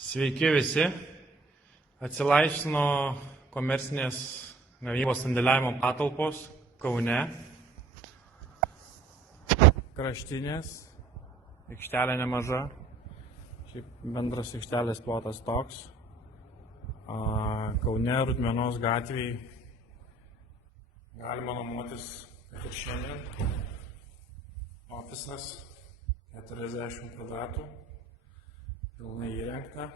Sveiki visi. Atsilaisvino komercinės gamybos sandėliavimo patalpos Kaune. Kraštinės, aikštelė nemaža. Šiaip bendras aikštelės plotas toks. Kaune Rudmenos gatvėje galima nuomotis ir šiandien. Ofisas 40 kvadratų. Pilnai įrengta.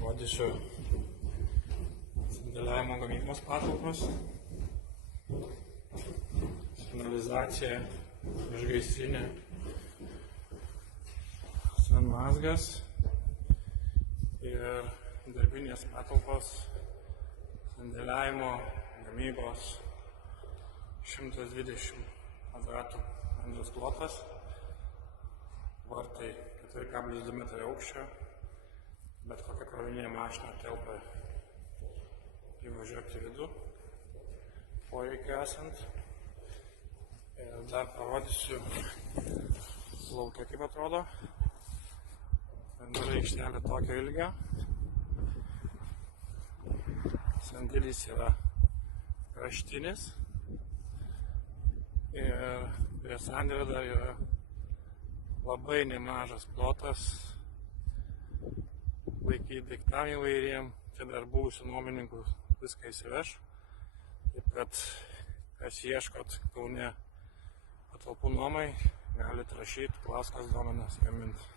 Rodysiu sandėliavimo gamybos patalpas. Signalizacija priešgaisrinė. Senmazgas ir darbinės patalpos sandėliavimo gamybos 120 kvadratų bendras plotas. Vartai 4,2 metrai aukščio, bet kokia krovininė mašina telpa įvažiuoti į vidų, poreikiu esant. Ir dar parodysiu laukia, kaip atrodo. Bendra aikštelė tokio ilgio. Sandėlis yra kraštinis. Ir prie sandėlio dar yra labai nemažas plotas laikyti daiktam įvairiem. Čia dar buvusių nuomininkų viską įsiveš. Taip kad, kas ieškot Kaune patalpų nuomai, galite rašyti, klausk, kas domina skambinti.